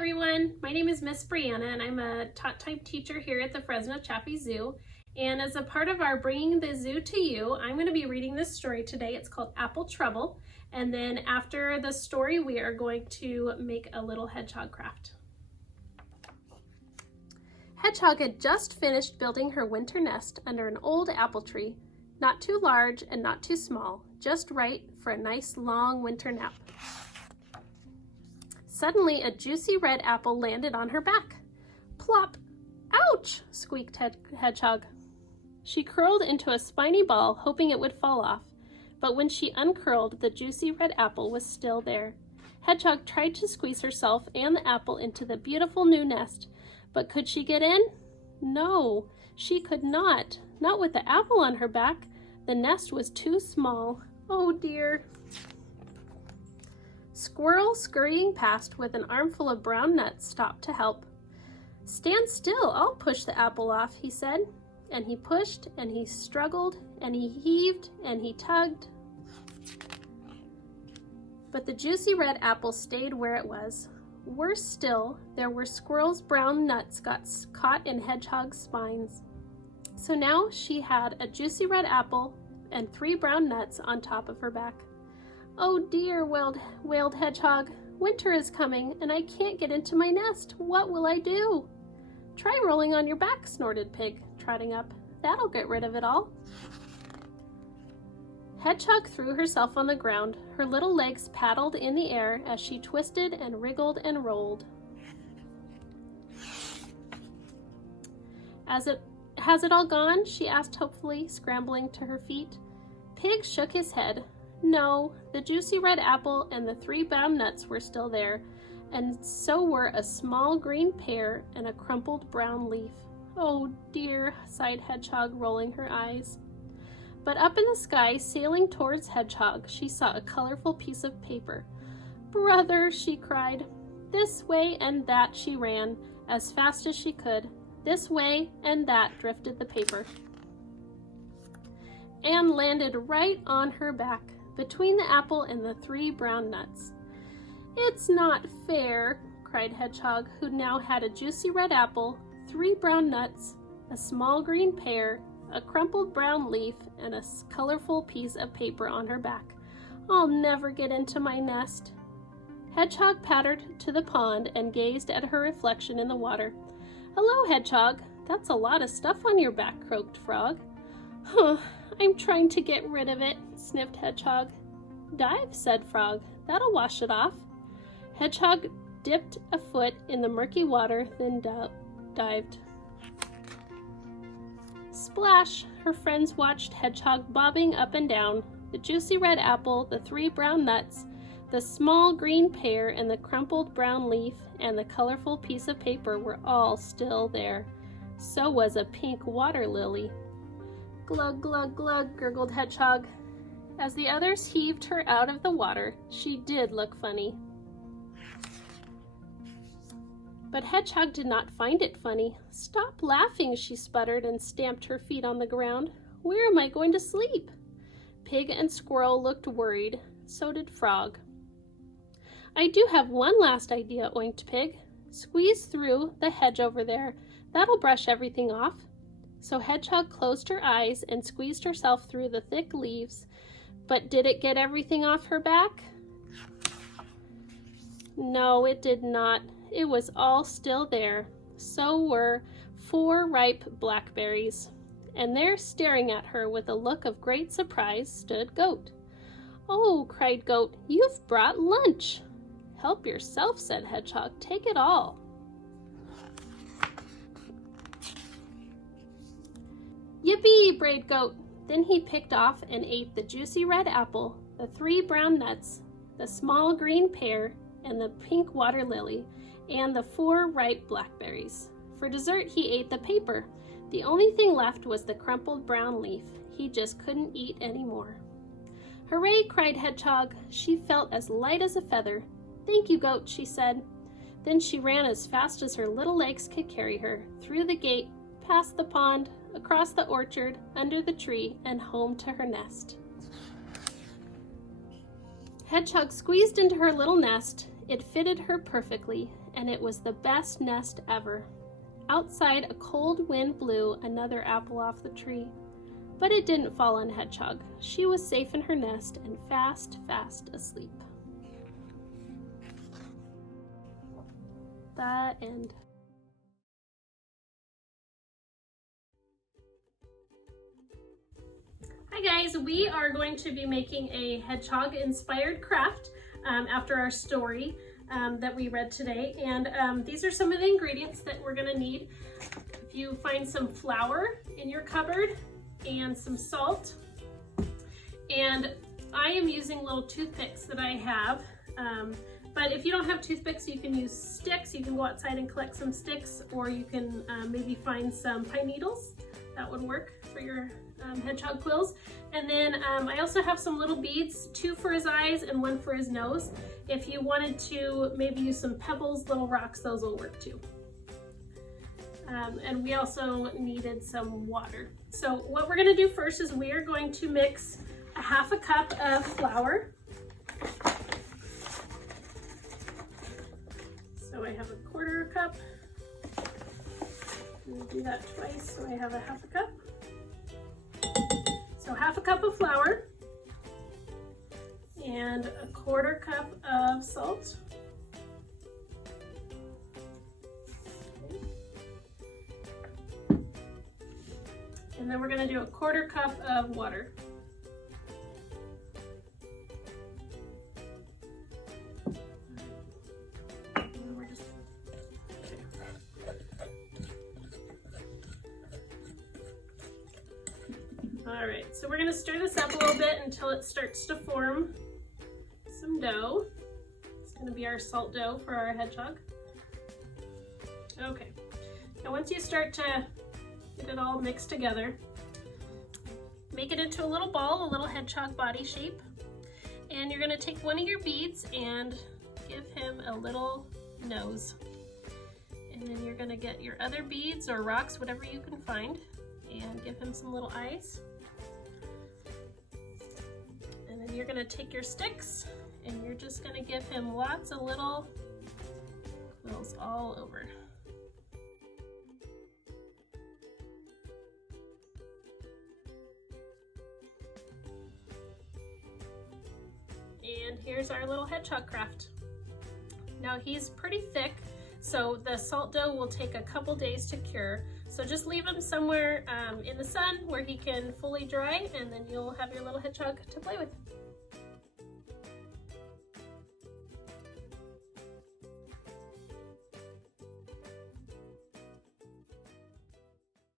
everyone, my name is Miss Brianna and I'm a tot-type teacher here at the Fresno Chaffee Zoo. And as a part of our Bringing the Zoo to You, I'm going to be reading this story today. It's called Apple Trouble. And then after the story, we are going to make a little hedgehog craft. Hedgehog had just finished building her winter nest under an old apple tree, not too large and not too small, just right for a nice long winter nap. Suddenly, a juicy red apple landed on her back. Plop! Ouch! Squeaked Hedgehog. She curled into a spiny ball, hoping it would fall off, but when she uncurled, the juicy red apple was still there. Hedgehog tried to squeeze herself and the apple into the beautiful new nest, but could she get in? No, she could not. Not with the apple on her back. The nest was too small. Oh dear. Squirrel, scurrying past with an armful of brown nuts, stopped to help. "Stand still, I'll push the apple off," he said. And he pushed, and he struggled, and he heaved, and he tugged. But the juicy red apple stayed where it was. Worse still, there were Squirrel's brown nuts got caught in Hedgehog's spines. So now she had a juicy red apple and 3 brown nuts on top of her back. "Oh dear," wailed Hedgehog. "Winter is coming, and I can't get into my nest. What will I do?" "Try rolling on your back," snorted Pig, trotting up. "That'll get rid of it all." Hedgehog threw herself on the ground. Her little legs paddled in the air as she twisted and wriggled and rolled. Has it all gone?" she asked hopefully, scrambling to her feet. Pig shook his head. No, the juicy red apple and the 3 brown nuts were still there, and so were a small green pear and a crumpled brown leaf. "Oh dear," sighed Hedgehog, rolling her eyes. But up in the sky, sailing towards Hedgehog, she saw a colorful piece of paper. "Brother," she cried. This way and that she ran, as fast as she could. This way and that drifted the paper, and landed right on her back, between the apple and the 3 brown nuts. "It's not fair," cried Hedgehog, who now had a juicy red apple, 3 brown nuts, a small green pear, a crumpled brown leaf, and a colorful piece of paper on her back. "I'll never get into my nest." Hedgehog pattered to the pond and gazed at her reflection in the water. "Hello, Hedgehog. That's a lot of stuff on your back," croaked Frog. "Huh, I'm trying to get rid of it," sniffed Hedgehog. "Dive," said Frog. "That'll wash it off." Hedgehog dipped a foot in the murky water, then dived. Splash! Her friends watched Hedgehog bobbing up and down. The juicy red apple, the 3 brown nuts, the small green pear, and the crumpled brown leaf, and the colorful piece of paper were all still there. So was a pink water lily. "Glug, glug, glug," gurgled Hedgehog. As the others heaved her out of the water, she did look funny. But Hedgehog did not find it funny. "Stop laughing," she sputtered and stamped her feet on the ground. "Where am I going to sleep?" Pig and Squirrel looked worried. So did Frog. "I do have one last idea," oinked Pig. "Squeeze through the hedge over there. That'll brush everything off." So Hedgehog closed her eyes and squeezed herself through the thick leaves. But did it get everything off her back? No, it did not. It was all still there. So were 4 ripe blackberries. And there, staring at her with a look of great surprise, stood Goat. "Oh," cried Goat, "you've brought lunch." "Help yourself," said Hedgehog. "Take it all." "Yippee!" brayed Goat. Then he picked off and ate the juicy red apple, the 3 brown nuts, the small green pear, and the pink water lily, and the 4 ripe blackberries. For dessert, he ate the paper. The only thing left was the crumpled brown leaf. He just couldn't eat any more. "Hooray!" cried Hedgehog. She felt as light as a feather. "Thank you, Goat," she said. Then she ran as fast as her little legs could carry her, through the gate, past the pond, across the orchard, under the tree, and home to her nest. Hedgehog squeezed into her little nest. It fitted her perfectly, and it was the best nest ever. Outside, a cold wind blew another apple off the tree. But it didn't fall on Hedgehog. She was safe in her nest and fast, fast asleep. The end. Hi guys, we are going to be making a hedgehog inspired craft after our story that we read today. And these are some of the ingredients that we're gonna need. If you find some flour in your cupboard and some salt, and I am using little toothpicks that I have, but if you don't have toothpicks, you can use sticks. You can go outside and collect some sticks, or you can maybe find some pine needles. That would work for your hedgehog quills. And then I also have some little beads, 2 for his eyes and 1 for his nose. If you wanted to maybe use some pebbles, little rocks, those will work too. And we also needed some water. So what we're gonna do first is we are going to mix a 1/2 cup of flour. So I have a 1/4 cup. I'm gonna do that twice, so I have a 1/2 cup. So 1/2 cup of flour and a 1/4 cup of salt. And then we're going to do a 1/4 cup of water. All right, so we're going to stir this up a little bit until it starts to form some dough. It's going to be our salt dough for our hedgehog. Okay, now once you start to get it all mixed together, make it into a little ball, a little hedgehog body shape, and you're going to take one of your beads and give him a little nose. And then you're going to get your other beads or rocks, whatever you can find, and give him some little eyes. And then you're going to take your sticks and you're just going to give him lots of little quills all over. And here's our little hedgehog craft. Now he's pretty thick, so the salt dough will take a couple days to cure. So just leave him somewhere in the sun where he can fully dry, and then you'll have your little hedgehog to play with.